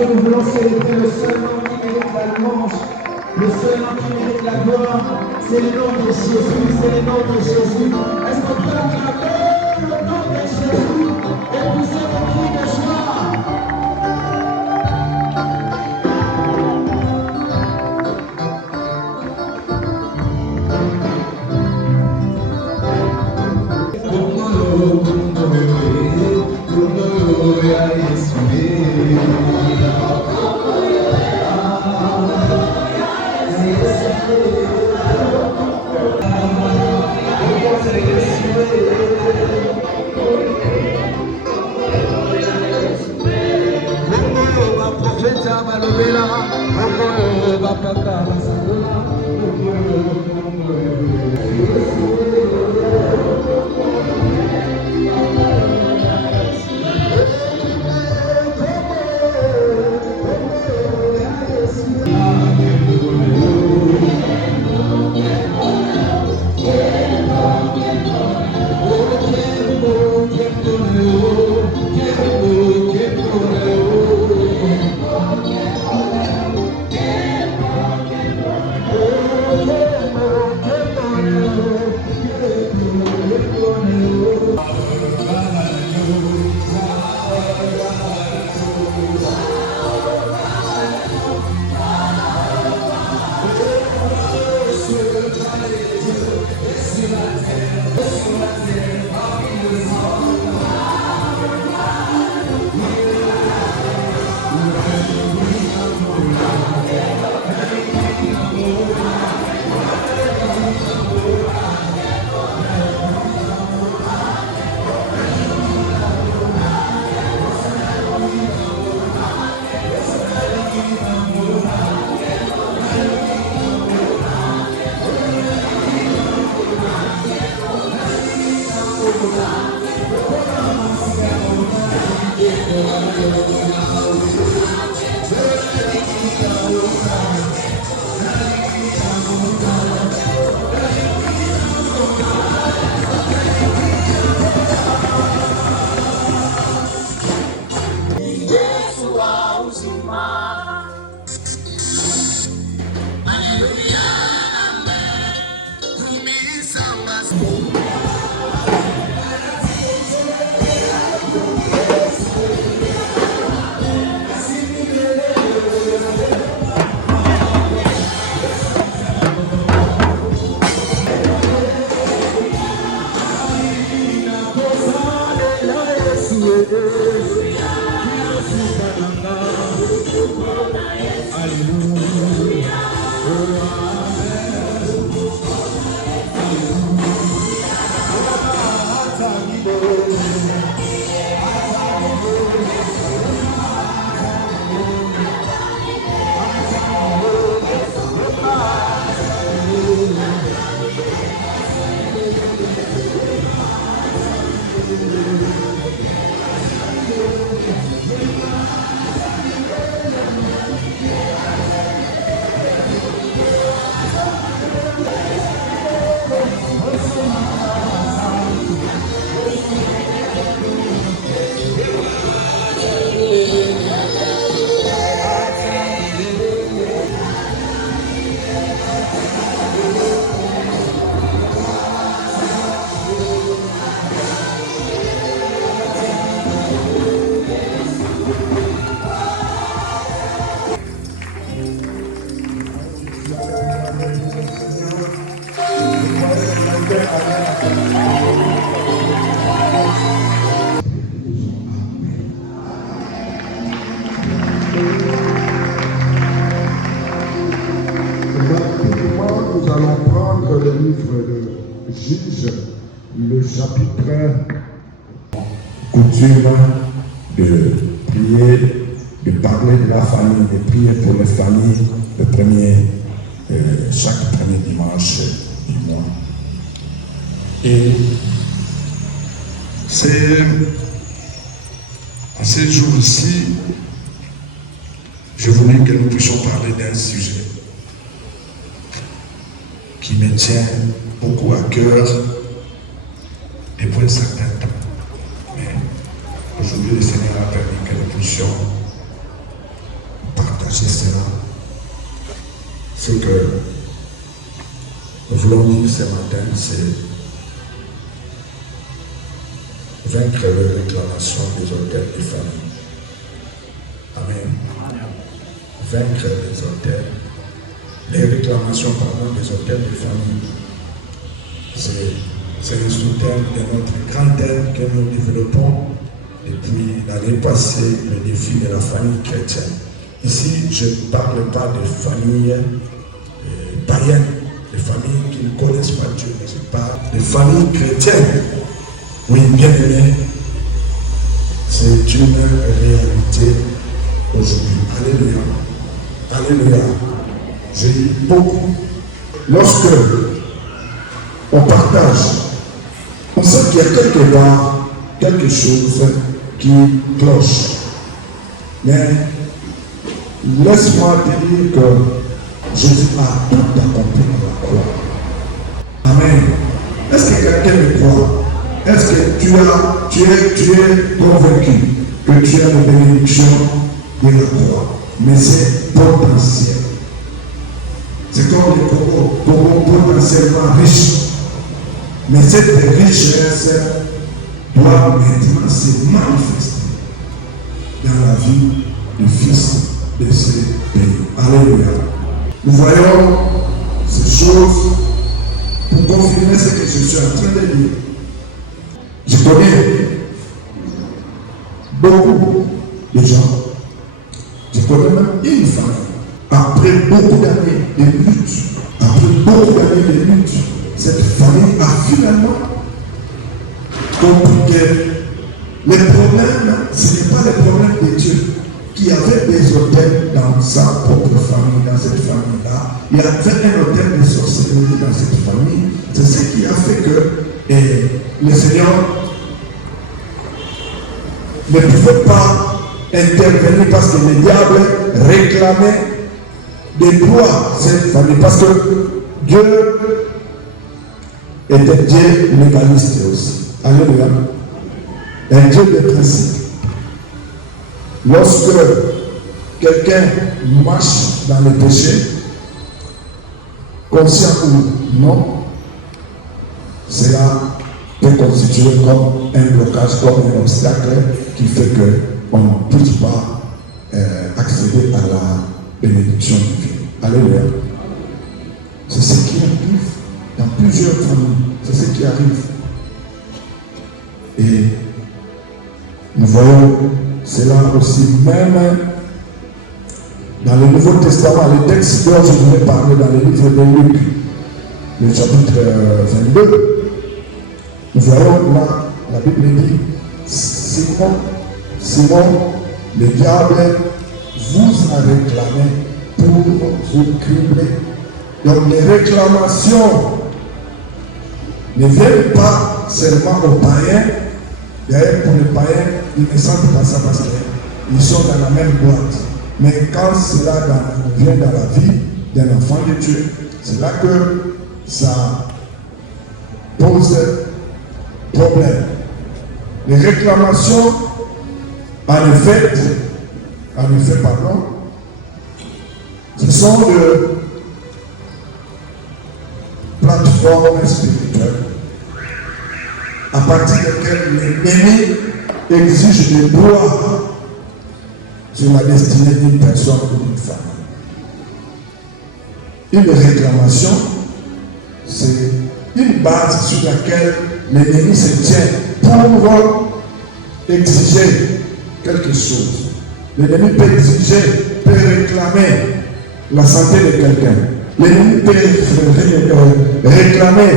que nous voulons célébrer le seul nom qui mérite la louange, le seul nom qui mérite la gloire, c'est le nom de Jésus, c'est le nom de Jésus. Est-ce qu'on peut acclamer le nom de Jésus et pousser des cris de joie? Nous allons prendre le livre de Juge, le chapitre. Coutume de prier, de parler de la famille, de prier pour les familles chaque premier dimanche du mois. Et c'est à ce jour-ci, je voulais que nous puissions parler d'un sujet qui me tient beaucoup à cœur depuis un certain temps. Mais aujourd'hui, le Seigneur a permis que nous puissions partager cela. Ce que nous voulons dire ce matin, c'est vaincre les réclamations des auteurs des familles. Amen. Vaincre les auteurs. Les réclamations, des auteurs des familles. C'est le soutien de notre grand thème que nous développons depuis l'année passée, le défi de la famille chrétienne. Ici, je ne parle pas de familles païennes, de familles qui ne connaissent pas Dieu, mais je parle de familles chrétiennes. Oui, bien aimé, c'est une réalité aujourd'hui. Alléluia. Alléluia. J'ai dit beaucoup. Lorsque on partage, on sait qu'il y a quelque part quelque chose qui cloche. Mais laisse-moi te dire que Jésus a tout accompli à la croix. Amen. Est-ce que quelqu'un me croit? Est-ce que tu es convaincu que tu as la bénédiction de la croix? Mais c'est potentiel. C'est comme les coraux potentiellement riches. Mais cette richesse doit maintenant se manifester dans la vie du Fils de ce pays. Alléluia. Nous voyons ces choses pour confirmer ce que je suis en train de dire. Je connais beaucoup de gens. Je connais même une famille. Après beaucoup d'années de lutte, cette famille a finalement compris que les problèmes, ce n'est pas les problèmes de Dieu. Qui avait des hôtels dans sa propre famille, dans cette famille-là. Il y avait un hôtel de sorcellerie dans cette famille. C'est ce qui a fait que le Seigneur ne pouvait pas intervenir parce que le diable réclamait des droits à cette famille. Parce que Dieu était Dieu légaliste aussi. Alléluia. Un Dieu de principe. Lorsque quelqu'un marche dans le péché, conscient ou non, cela peut constituer comme un blocage, comme un obstacle qui fait qu'on ne puisse pas accéder à la bénédiction divine. Alléluia. C'est ce qui arrive dans plusieurs familles. C'est ce qui arrive. Et nous voyons cela aussi même dans le Nouveau Testament, le texte dont je voulais parler dans le livre de Luc, le chapitre 22. Nous voyons là, la Bible dit, Simon, le diable vous a réclamé pour vous cribler. Donc les réclamations ne viennent pas seulement aux païens. D'ailleurs, pour les païens, ils ne sentent pas ça parce qu'ils sont dans la même boîte. Mais quand cela vient dans la vie d'un enfant de Dieu, c'est là que ça pose problème. Les réclamations, en effet, ce sont de plateformes spirituelles à partir desquelles l'ennemi exige des droits sur la destinée d'une personne ou d'une femme. Une réclamation, c'est une base sur laquelle l'ennemi se tient pour exiger quelque chose. L'ennemi peut exiger, peut réclamer la santé de quelqu'un. L'ennemi peut réclamer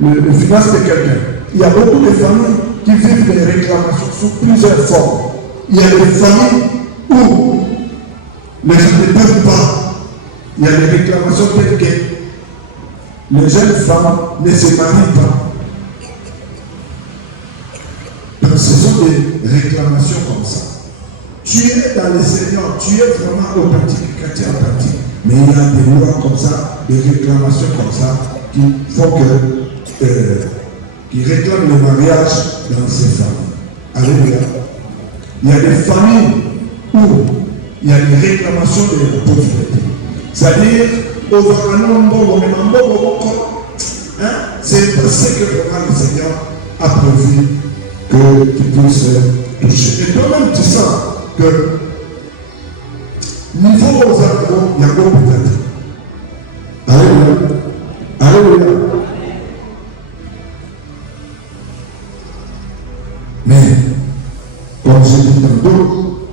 le finance de quelqu'un. Il y a beaucoup de familles qui vivent des réclamations sous plusieurs formes. Il y a des familles où les gens ne peuvent pas. Il y a des réclamations telles que les jeunes femmes ne se marient pas. Donc ce sont des réclamations comme ça. Tu es dans le Seigneur, tu es vraiment authentique, chrétien authentique. Mais il y a des lois comme ça, des réclamations comme ça, qui font que qui réclament le mariage dans ces familles. Alléluia. Il y a des familles où il y a des réclamations de la pauvreté. C'est-à-dire, c'est parce que vraiment le Seigneur a prévu que tu puisses toucher. Et toi-même, tu sens que niveau aux arbres, il y a beaucoup peut-être. Alléluia. Alléluia. Mais, comme je dis tantôt,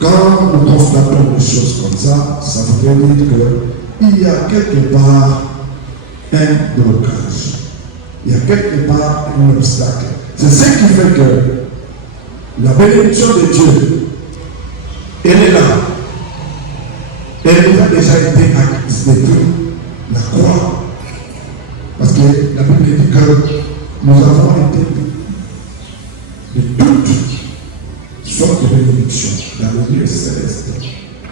quand nous constatons des choses comme ça, ça veut dire qu'il y a quelque part un blocage. Il y a quelque part un obstacle. C'est ce qui fait que la bénédiction de Dieu, elle est là. Elle nous a déjà été acquise depuis la croix. Parce que la Bible dit que nous avons été de toutes sortes de bénédictions dans le lieu céleste.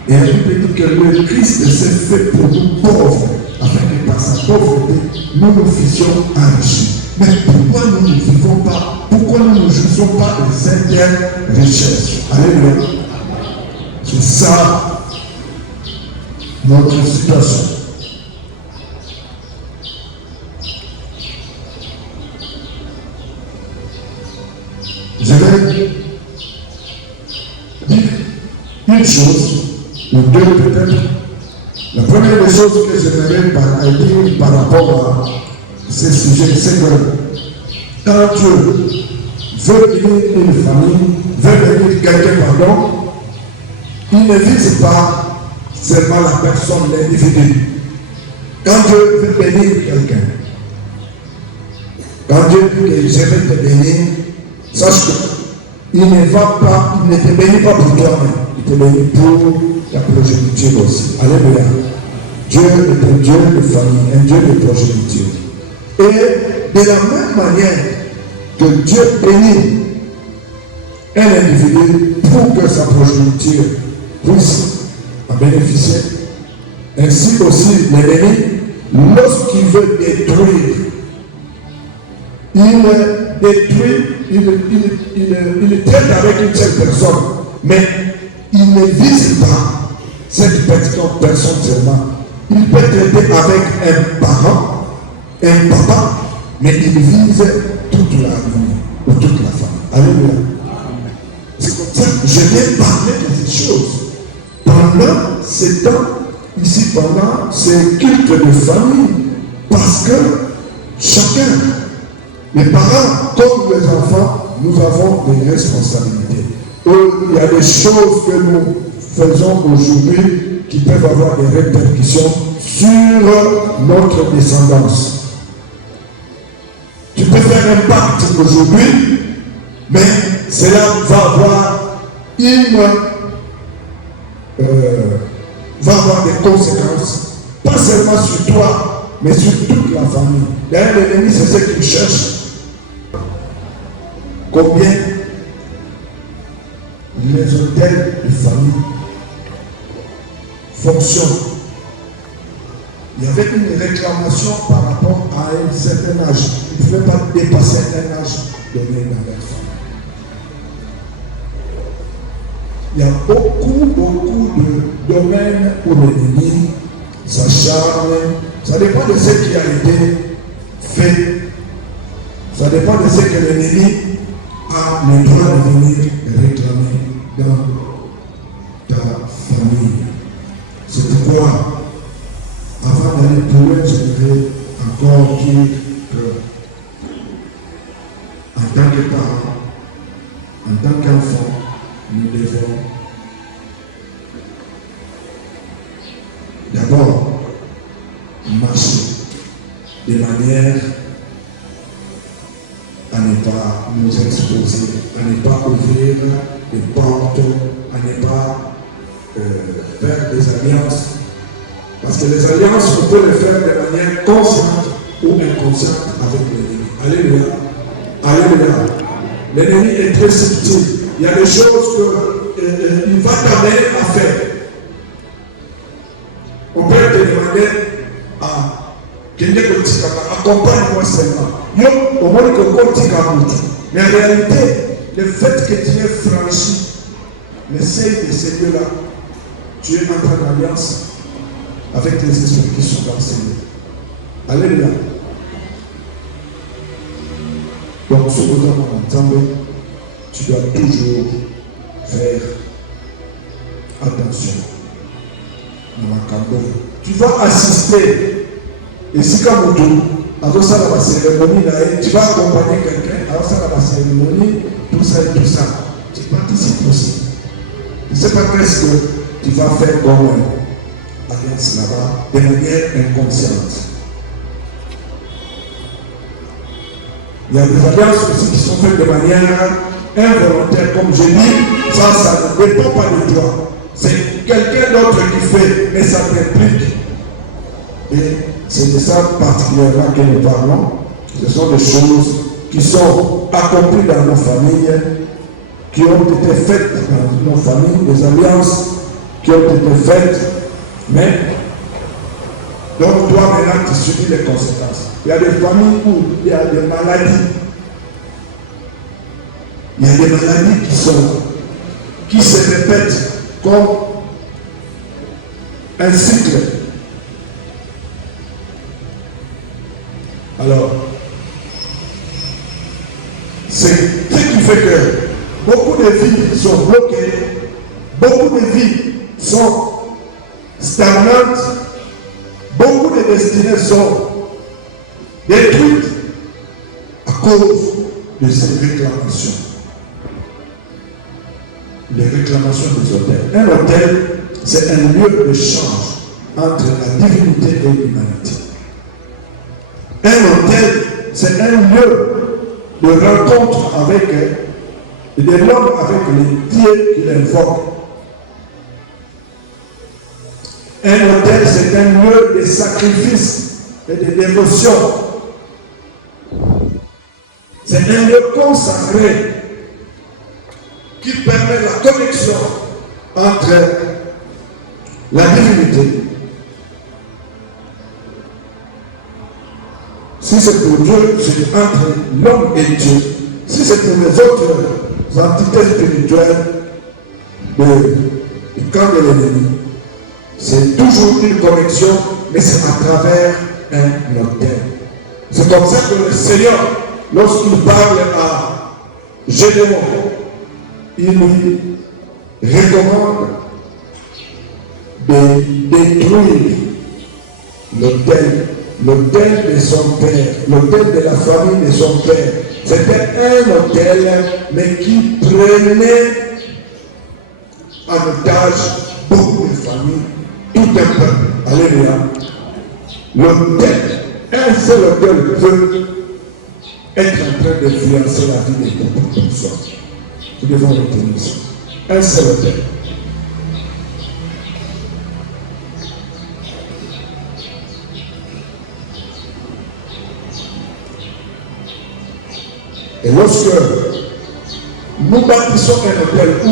Et la Bible dit que le Christ s'est fait pour nous pauvres, afin que par sa pauvreté, nous nous fissions enrichis. Mais pourquoi nous ne vivons pas, pourquoi nous ne jouissons pas des intérêts richesses? Alléluia. C'est ça notre situation. Je vais dire une chose, ou deux peut-être. La première des choses que j'aimerais dire par rapport à ce sujet, c'est que quand Dieu veut bénir une famille, veut bénir quelqu'un, pardon, il ne vise pas seulement la personne, l'individu. Quand Dieu veut bénir quelqu'un, quand Dieu dit que je vais te bénir, sache qu'il ne va pas, il ne te bénit pas pour toi-même, il te bénit pour la progéniture aussi. Alléluia. Dieu est un Dieu de famille, un Dieu de progéniture. Et de la même manière que Dieu bénit un individu pour que sa progéniture puisse en bénéficier, ainsi aussi l'ennemi, lorsqu'il veut détruire, il détruit, il traite avec une seule personne, mais il ne vise pas cette personne seulement. Il peut traiter avec un parent, un papa, mais il vise toute la famille ou toute la famille. Alléluia. C'est comme ça que je viens parler de ces choses. Pendant ces temps, ici, pendant ces cultes de famille, parce que chacun, les parents comme les enfants, nous avons des responsabilités. Il y a des choses que nous faisons aujourd'hui qui peuvent avoir des répercussions sur notre descendance. Tu peux faire un pacte aujourd'hui, mais cela va avoir des conséquences, pas seulement sur toi, mais sur toute la famille. D'ailleurs, l'ennemi, c'est ce qu'il cherche. Combien les hôtels de famille fonctionnent. Il y avait une réclamation par rapport à un certain âge. Ils ne pouvaient pas dépasser un âge donné dans leur famille. Il y a beaucoup de domaines où l'ennemi s'acharne. Ça dépend de ce qui a été fait. Ça dépend de ce que l'ennemi a le droit de venir réclamer dans ta famille. C'est pourquoi, avant d'aller plus loin, j'aimerais encore dire que, en tant que parents, en tant qu'enfants, nous devons d'abord marcher de manière à ne pas nous exposer, à ne pas ouvrir des portes, à ne pas faire des alliances. Parce que les alliances, on peut les faire de manière consciente ou inconsciente avec l'ennemi. Alléluia. Alléluia. L'ennemi est très subtil. Il y a des choses qu'il va t'amener à faire. On peut te demander à accompagne-moi seulement. Mais en réalité, le fait que tu aies franchi le seuil de ces lieux-là, tu es entré en alliance avec les esprits qui sont dans ces lieux. Alléluia. Donc, ce que nous avons entendu, tu dois toujours faire attention. Tu vas assister. Et si comme tout, avant ça, la cérémonie, tu vas accompagner quelqu'un, avant ça, la cérémonie, tout ça et tout ça. Tu participes aussi. Tu ne sais pas qu'est-ce que tu vas faire comme alliance là-bas, de manière inconsciente. Il y a des alliances aussi qui sont faites de manière involontaire, comme je dis, ça ne dépend pas de toi. C'est quelqu'un d'autre qui fait, mais ça t'implique. Et c'est de ça particulièrement que nous parlons. Ce sont des choses qui sont accomplies dans nos familles, qui ont été faites dans nos familles, des alliances qui ont été faites, mais donc toi maintenant tu subis les conséquences. Il y a des familles où il y a des maladies. Il y a des maladies qui se répètent comme un cycle. Alors, c'est ce qui fait que beaucoup de vies sont bloquées, beaucoup de vies sont stagnantes, beaucoup de destinées sont détruites à cause de ces réclamations. Les réclamations des hôtels. Un hôtel, c'est un lieu d'échange entre la divinité et l'humanité. Un hôtel, c'est un lieu de rencontre avec de l'homme avec les dieux qu'il invoque. Un hôtel, c'est un lieu de sacrifice et de dévotion. C'est un lieu consacré qui permet la connexion entre la divinité. Si c'est pour Dieu, c'est entre l'homme et Dieu. Si c'est pour les autres entités spirituelles du camp de l'ennemi, c'est toujours une connexion, mais c'est à travers un hôtel. C'est comme ça que le Seigneur, lorsqu'il parle à Gédéon, il lui recommande de détruire l'autel de son père, l'autel de la famille de son père. C'était un autel, mais qui prenait en otage beaucoup de familles, tout un peuple. Alléluia. L'autel, un seul autel peut être en train d'influencer la vie de beaucoup de personnes. Nous devons retenir ça. Un seul autel. Et lorsque nous bâtissons un hôtel où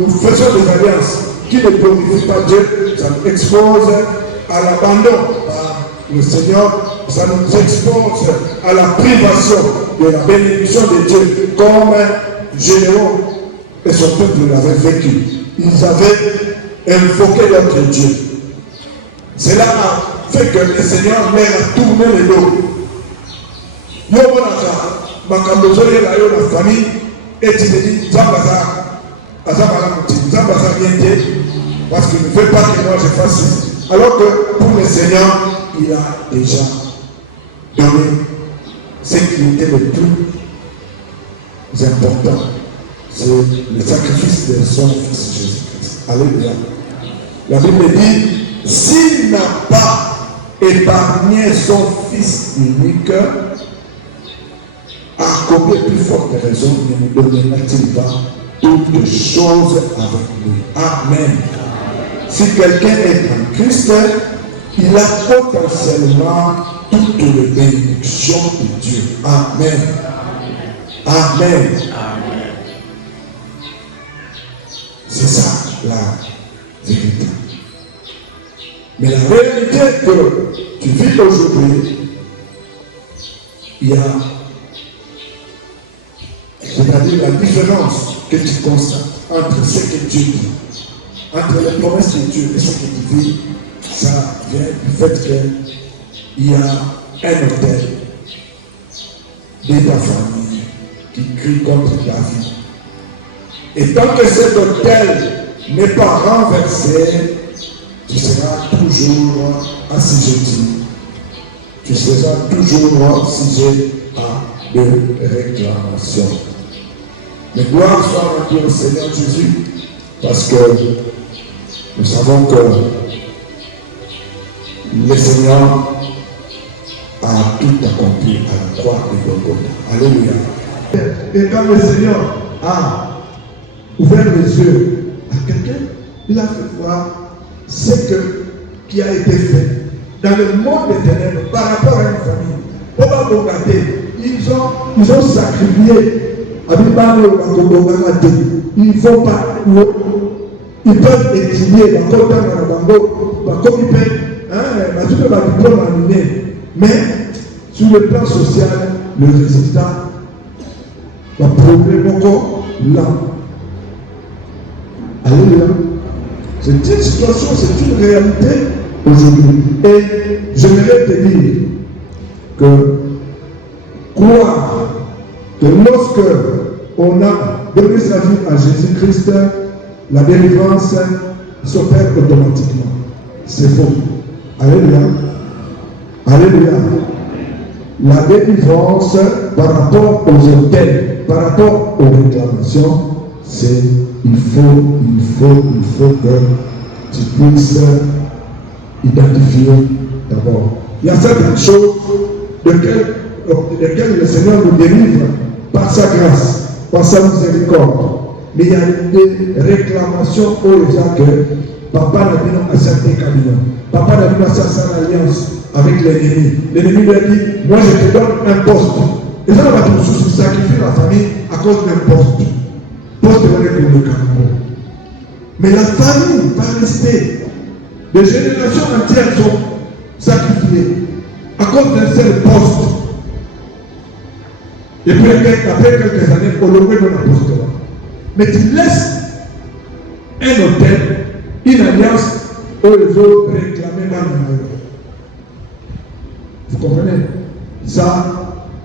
nous faisons des alliances qui ne glorifient pas Dieu, ça nous expose à l'abandon par le Seigneur, ça nous expose à la privation de la bénédiction de Dieu, comme Gédéon et son peuple l'avaient vécu. Ils avaient invoqué notre Dieu. Cela a fait que le Seigneur leur a tourné le dos. Makambozole la yo la famille et tu te dis Zambaza bien parce qu'il ne veut pas que moi je fasse ça. Alors que pour le Seigneur, il a déjà donné ce qui était le plus important. C'est le sacrifice de son fils Jésus-Christ. Alléluia. La Bible dit, s'il n'a pas épargné son fils unique, à combien plus forte raison ne nous donnera-t-il pas toutes choses avec lui? Amen. Si quelqu'un est en Christ, il a potentiellement toutes les bénédictions de Dieu. Amen. Amen. C'est ça la vérité. Mais la réalité que tu vis aujourd'hui, il y a C'est-à-dire la différence que tu constates entre ce que Dieu dit, entre les promesses de Dieu et ce que tu vis, ça vient du fait qu'il y a un autel de ta famille qui crie contre ta vie. Et tant que cet autel n'est pas renversé, tu seras toujours assujetti. Tu seras toujours sujet à des réclamations. Mais gloire soit rendue au Seigneur Jésus, parce que nous savons que le Seigneur a tout accompli à la croix de Golgotha. Alléluia. Et quand le Seigneur a ouvert les yeux à quelqu'un, il a fait voir ce qui a été fait dans le monde des ténèbres par rapport à une famille. On va regarder, ils ont sacrifié. Ils ne vont pas, ils peuvent étudier, mais sur le plan social, le résultat va problème encore là. Alléluia. C'est une situation, c'est une réalité aujourd'hui. Et j'aimerais te dire que croire que lorsque on a donné sa vie à Jésus-Christ, la délivrance s'opère automatiquement. C'est faux. Alléluia. Alléluia. La délivrance par rapport aux hôtels, par rapport aux réclamations, c'est il faut que tu puisses identifier d'abord. Il y a certaines choses desquelles le Seigneur nous délivre par sa grâce, par sa miséricorde. Mais il y a des réclamations aux gens que papa n'a pas accepté Camino. Papa n'a pas accepté l'alliance avec l'ennemi. L'ennemi lui a dit, moi je te donne un poste. Et ça va tout sacrifier la famille à cause d'un poste. Poste pour le Cameroun. Mais la famille va rester. Des générations entières sont sacrifiées à cause d'un seul poste. Et puis après quelques années, on le met dans la poste là. Mais tu laisses un hôtel, une alliance, où les autres réclament dans le. Vous comprenez? Ça,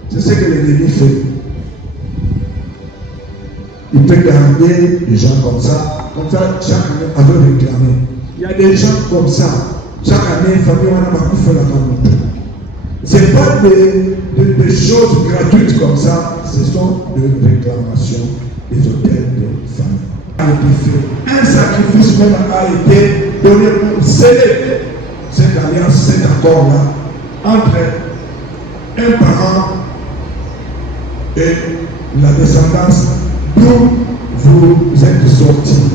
c'est ce que l'ennemi fait. Il peut garder des gens comme ça chaque année, avait réclamé. Il y a des gens comme ça, chaque année, famille, on a beaucoup fait la camoufle. Ce n'est pas des choses gratuites comme ça, ce sont des réclamations des hôtels de famille. Un sacrifice même a été donné pour sceller cette alliance, cet accord-là, entre un parent et la descendance d'où vous êtes sortis.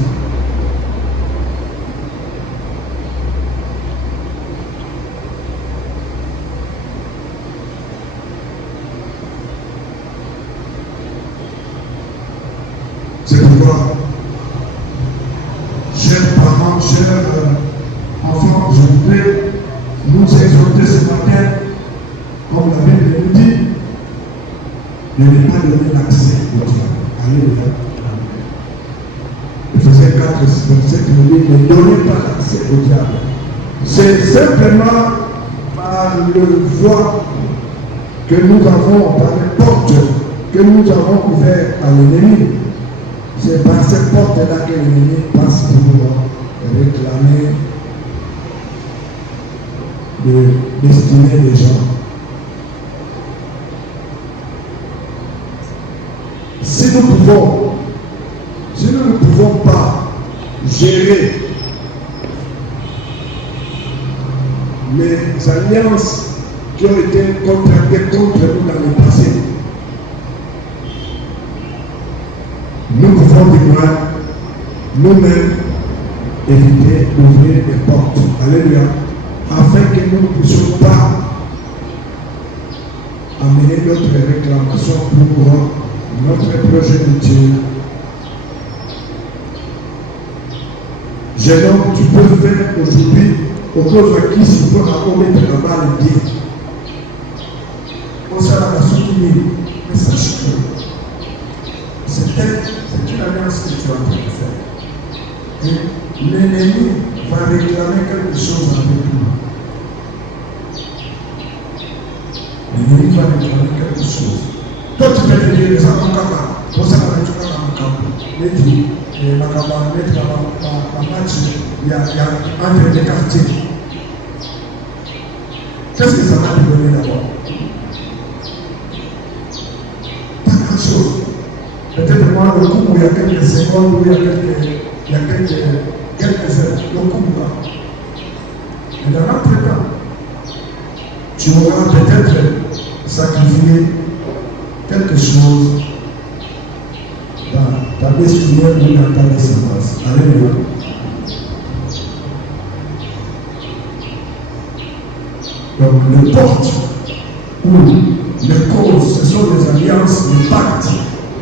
C'est pourquoi, chers parents, chers enfants, je voudrais nous exhorter ce matin, comme la Bible nous dit, de ne pas donner l'accès au diable. Alléluia. Ephésiens 4, verset qui nous dit, ne donnez pas l'accès au diable. C'est simplement par le voie que nous avons, par les portes que nous avons ouvertes à l'ennemi. C'est par cette porte-là que l'ennemi passe pour réclamer de destiner les gens. Si nous ne pouvons pas gérer les alliances qui ont été contractées contre nous dans le passé, nous pouvons du moins nous-mêmes éviter d'ouvrir les portes. Alléluia. Afin que nous ne puissions pas amener notre réclamation pour notre progéniture. Jeune homme, tu peux faire aujourd'hui au cause de qui si vous avez mettre là-bas le dire. On s'en a soumis, mais sache que L'église va nettoyer quelque chose. Toi, tu peux te dire, les avocats, pour ça, on va nettoyer dans le camp. Les dit, la match, il y a entre les quartiers. Qu'est-ce que ça va te donner d'abord? Pas grand-chose. Peut-être moi, le coup où il y a quelques secondes, où il y a quelques heures, le coup là. Mais dans l'entre-temps, tu auras peut-être sacrifié quelque chose dans ta destinée ou dans ta descendance. Alléluia. Donc, les portes ou les causes, ce sont des alliances, des pactes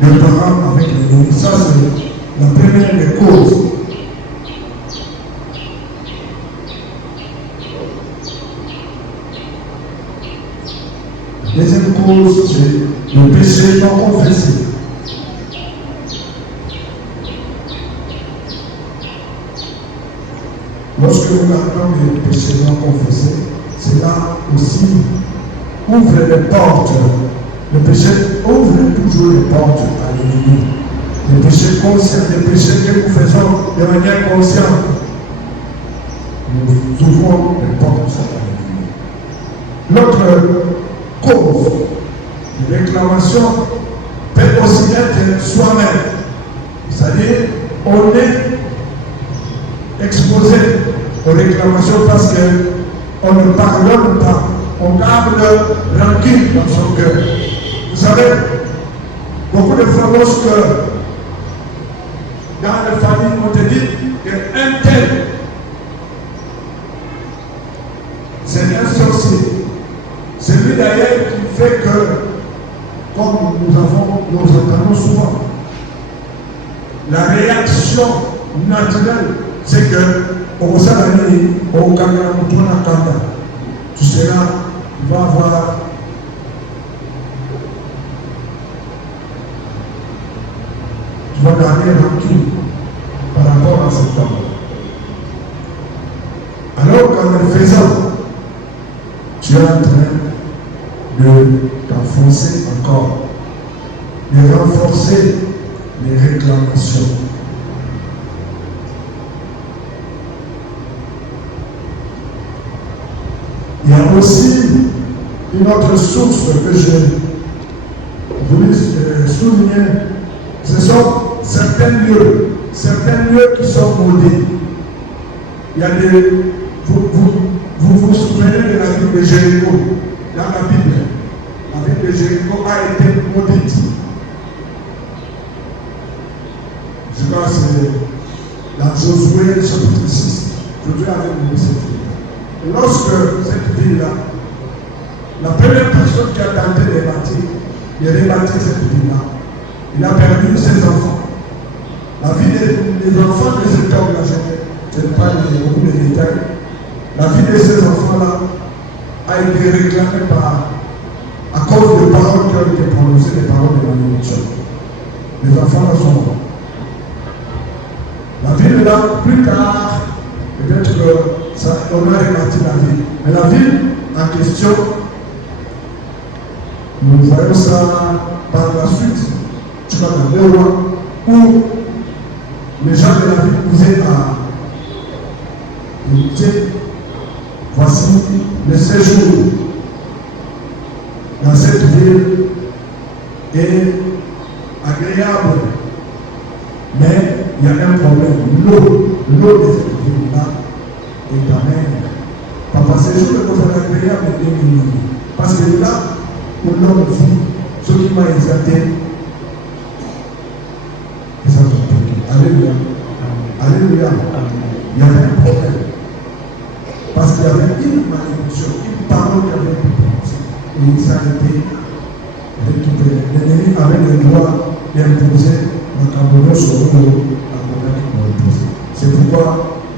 des parents avec l'ennemi. Ça, c'est la première des causes. Deuxième cause, c'est le péché non confessé. Lorsque nous regardons les péchés non confessés, cela aussi ouvre les portes. Le péché ouvre toujours les portes à l'ennemi. Les péchés conscients, les péchés que nous faisons de manière consciente, nous ouvrons les portes à l'ennemi. L'autre cause de réclamation peut aussi être soi-même. C'est-à-dire, on est exposé aux réclamations parce qu'on ne pardonne pas, on garde rancune dans son cœur. Vous savez, beaucoup de fois, lorsque dans la famille, on te dit qu'un tel, c'est un sorcier. C'est lui d'ailleurs qui fait que, comme nous entendons souvent, la réaction naturelle, c'est que au tu seras, tu vas avoir tu vas garder rancune par rapport à cet homme. Alors qu'en le faisant, tu es en train de t'enfoncer encore, de renforcer les réclamations. Il y a aussi une autre source que je voulais souligner. Ce sont certains lieux qui sont maudits. Il y a des. Vous vous souvenez de la ville de Jéricho dans la Bible. La ville de Jéricho a été maudite. Je crois que c'est dans Josué chapitre 6. Josué avait maudit cette ville. Et lorsque cette ville-là, la première personne qui a tenté de rebâtir cette ville-là, il a perdu ses enfants. La vie des enfants de cet homme-là, je ne sais pas beaucoup de détails. La vie de ces enfants-là a été réclamée à cause des paroles qui ont été prononcées, des paroles de la nourriture. Les enfants-là sont morts. La ville-là, plus tard, peut-être que on a réparti la ville. Mais la ville en question, nous voyons ça par la suite. Tu vas dans le roi où les gens de la ville disaient à Dieu, voici le séjour dans cette ville est agréable. Mais il y a un problème. L'eau de cette ville-là est amère. Pas parce que je ne peux pas agréable et diminuer. Parce que là, pour l'homme vit, ce qui m'a exalté, et ça va être. Alléluia. Alléluia. Il y avait un problème. Parce qu'il y avait une malédiction, une parole qui avait été prononcée. Et ça a été récupéré. L'ennemi avait le droit d'imposer le carbone sur le C'est pourquoi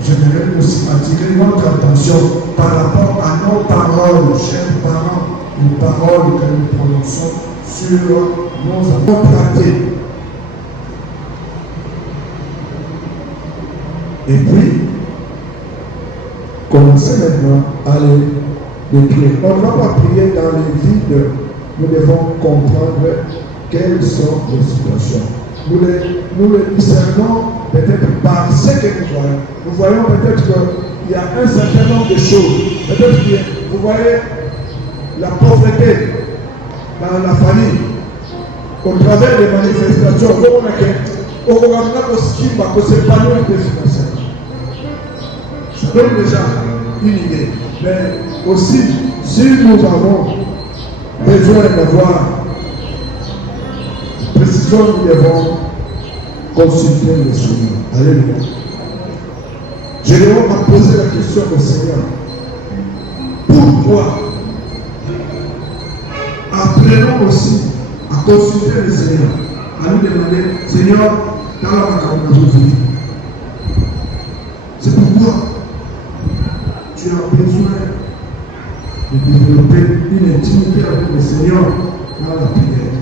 j'aimerais aussi attirer notre attention par rapport à nos paroles, chers parents, les paroles que nous prononçons sur nos pratiques. Et puis, commencez maintenant à les de prier. On ne va pas prier dans les vides. Nous devons comprendre quelles sont les situations. Nous les discernons peut-être par ce que nous voyons. Nous voyons peut-être qu'il y a un certain nombre de choses. Peut-être que vous voyez la pauvreté dans la famille, au travers des manifestations, on va s'épanouir financièrement. Ça donne déjà une idée. Mais aussi, si nous avons besoin d'avoir précision, nous devons consulter le Seigneur. Alléluia. Je vais me poser la question au Seigneur. Pourquoi? Apprenons aussi à consulter le Seigneur, à nous demander, Seigneur, dans la macabre, c'est pourquoi tu as besoin de développer une intimité avec le Seigneur dans la prière.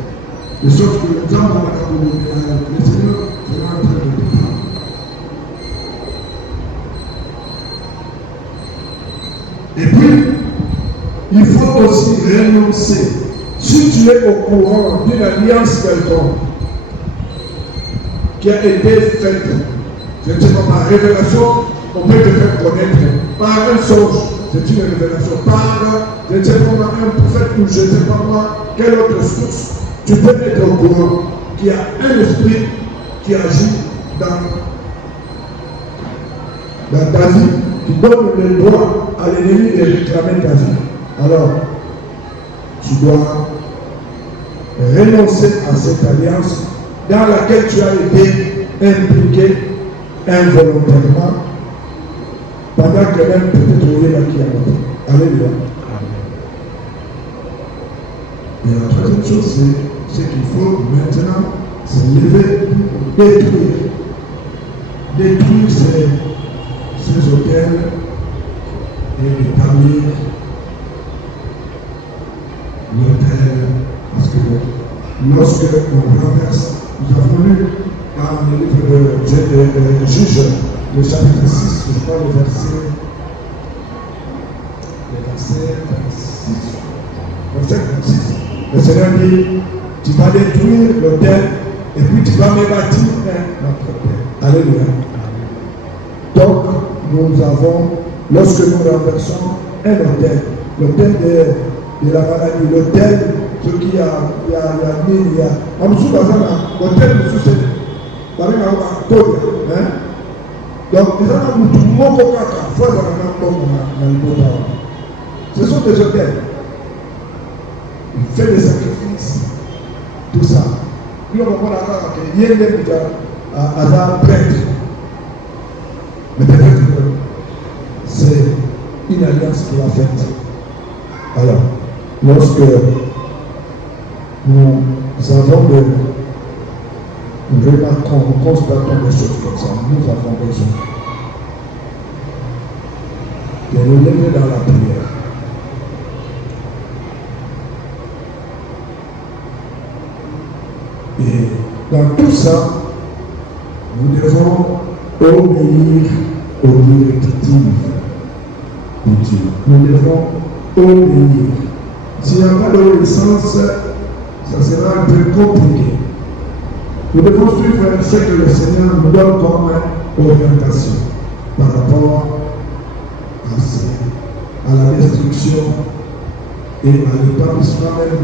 De sorte que le temps dans la macabre, le Seigneur sera en train de te parler. Et puis, il faut aussi renoncer. Si tu es au courant d'une alliance quelconque qui a été faite, je ne sais pas, par révélation, on peut te faire connaître par un songe, c'est une révélation, par, je ne sais pas, un prophète ou je ne sais pas moi, quelle autre source, tu peux être au courant qu'il y a un esprit qui agit dans ta vie, qui donne le droit à l'ennemi de réclamer ta vie. Alors, tu dois renoncer à cette alliance dans laquelle tu as été impliqué involontairement pendant que même peut-être il y en a qui a monté. Alléluia. Et la troisième chose, c'est qu'il faut maintenant se lever pour détruire ces hôtels et établir l'hôtel. Parce que lorsque on renverse, nous avons lu dans le livre de Juge, le chapitre 6, je crois le verset 26. Le Seigneur dit, tu vas détruire l'hôtel et puis tu vas me bâtir notre hôtel. Alléluia. Donc, nous avons, lorsque nous renversons un hôtel, l'hôtel de la maladie, l'hôtel, ce qui a mis, il y a, en dessous l'hôtel de sous donc, ils ont ce sont des hôtels. Il fait des sacrifices, tout ça. Nous avons d'accord qu'il y a des prêtre. Mais peut-être que c'est une alliance qu'il a faite. Alors, lorsque nous avons nous remarquons, nous constatons des choses comme ça, nous avons besoin de nous lever dans la prière. Et dans tout ça, nous devons obéir aux directives de Dieu. Nous devons obéir. S'il n'y a pas d'obéissance, ça sera un peu compliqué. Nous devons suivre ce que le Seigneur nous donne comme orientation par rapport à la destruction et à l'établissement même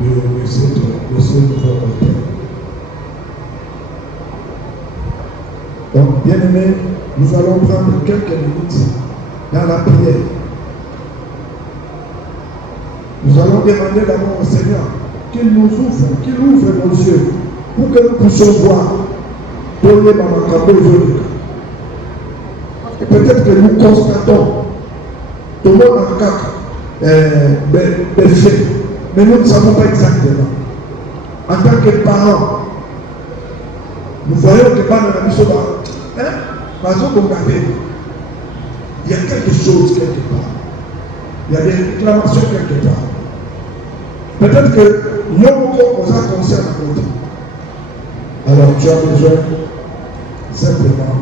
de ce nouveau hôtel. Donc, bien aimés, nous allons prendre quelques minutes dans la prière. Nous allons demander d'abord au Seigneur qu'il nous ouvre, qu'il ouvre nos yeux pour que nous puissions voir. Et peut-être que nous constatons tout le monde en cas des faits, mais nous ne savons pas exactement. En tant que parents, nous voyons que dans la mission, il y a quelque chose quelque part. Il y a des réclamations quelque part. Peut-être que l'homme qu'on a concerne à côté. Alors tu as besoin simplement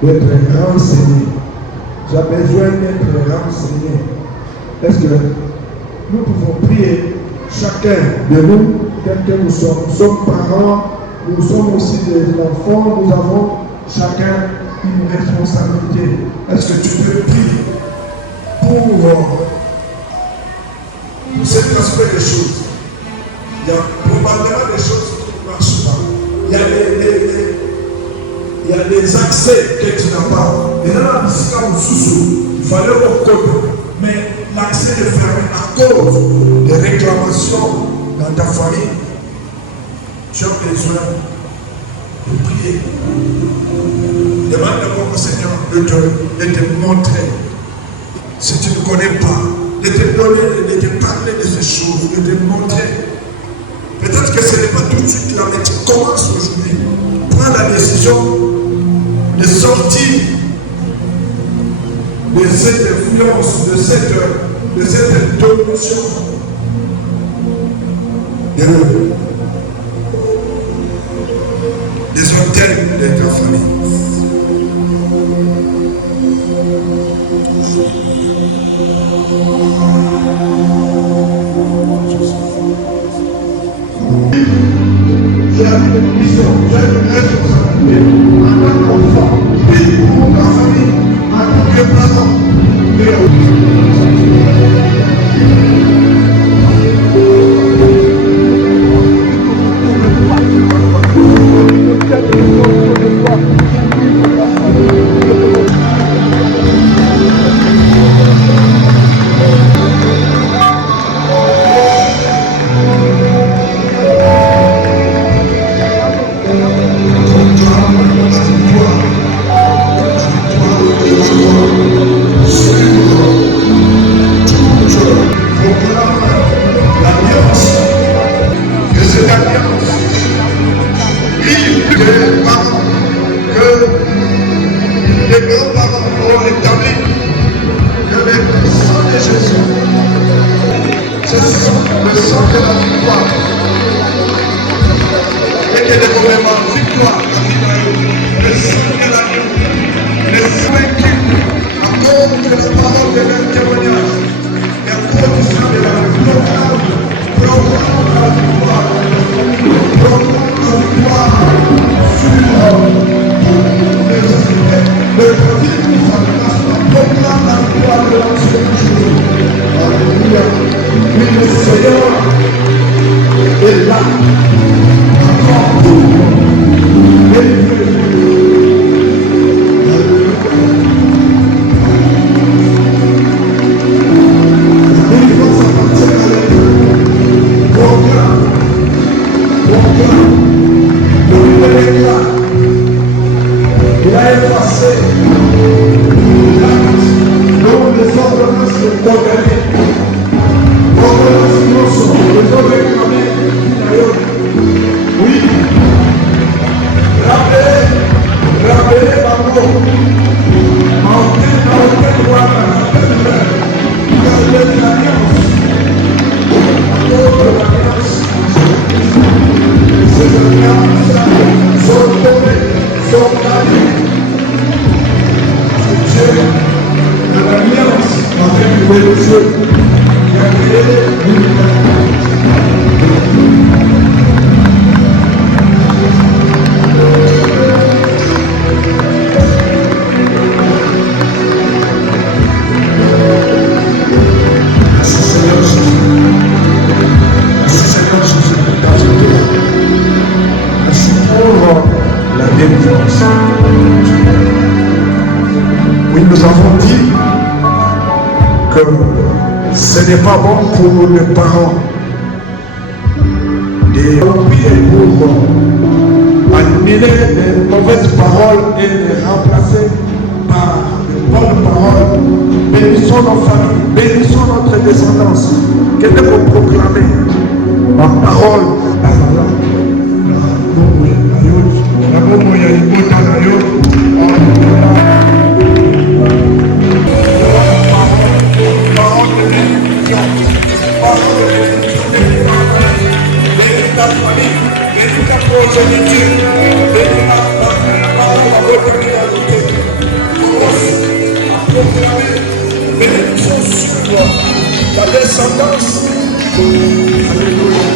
d'être renseigné J'ai besoin d'être renseigné. Est-ce que nous pouvons prier chacun de nous, tel que nous sommes parents, nous sommes aussi des enfants, nous avons chacun une responsabilité. Est-ce que tu peux prier pour cet aspect des choses? Il y a probablement des choses qui ne marchent pas. Il y a des accès que tu n'as pas. Et dans la musique, il fallait au code. Mais l'accès est fermé à cause des réclamations dans ta famille. Tu as besoin de prier. Demande d'abord au Seigneur de te montrer. Si tu ne connais pas, de te donner, de te parler de ces choses, de te montrer. Peut-être que ce n'est pas tout de suite là, mais tu commences aujourd'hui. Prends la décision de sortir de cette influence, de cette domination des antennes de ta famille. J'ai une mission, j'ai une responsabilité en tant qu'enfant, puis pour ma famille, en tant que parent. Ce n'est pas bon pour les parents de prier pour annuler les mauvaises paroles et les remplacer par de bonnes paroles. Bénissons nos familles, bénissons notre descendance. Que nous proclamer par parole. Bénis descendance. Alléluia.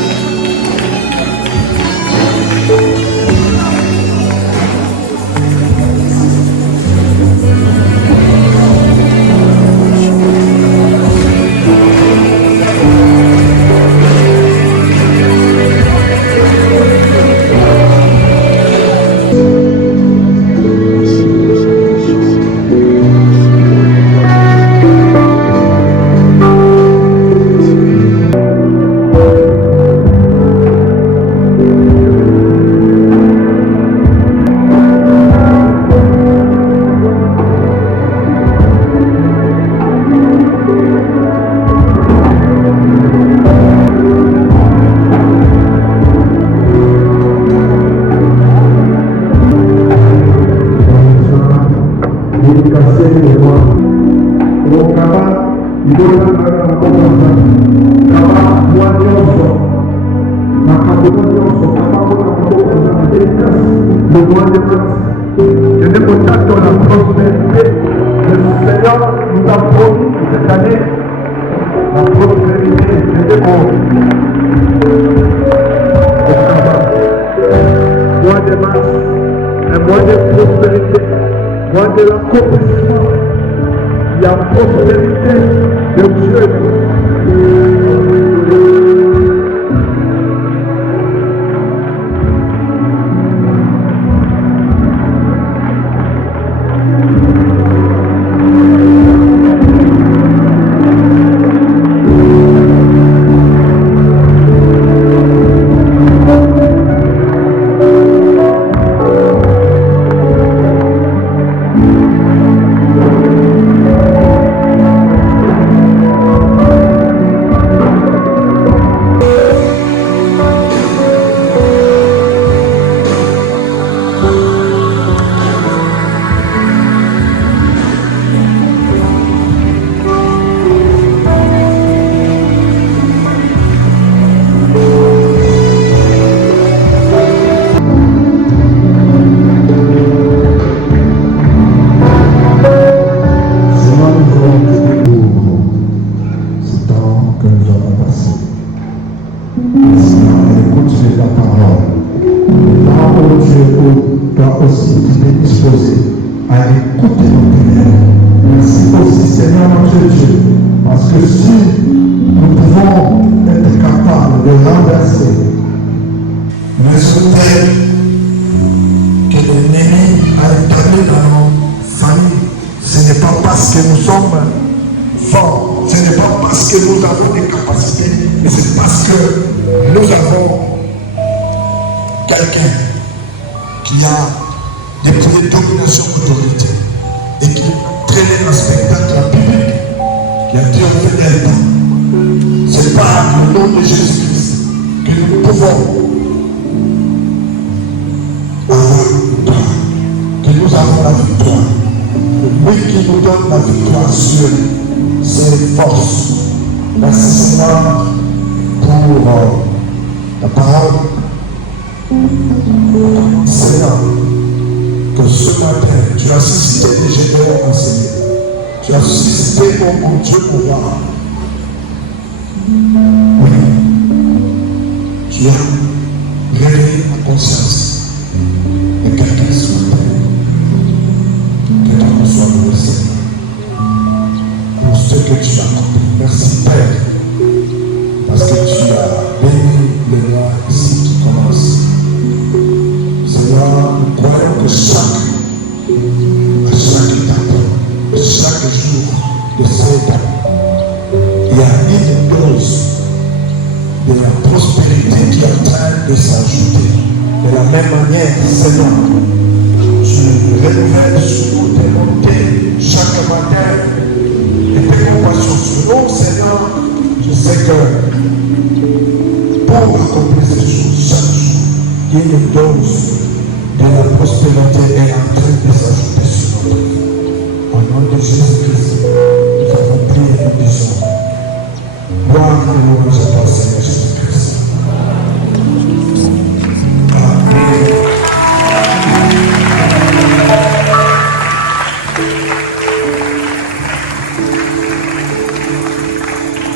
Gloire et louange à toi, Seigneur.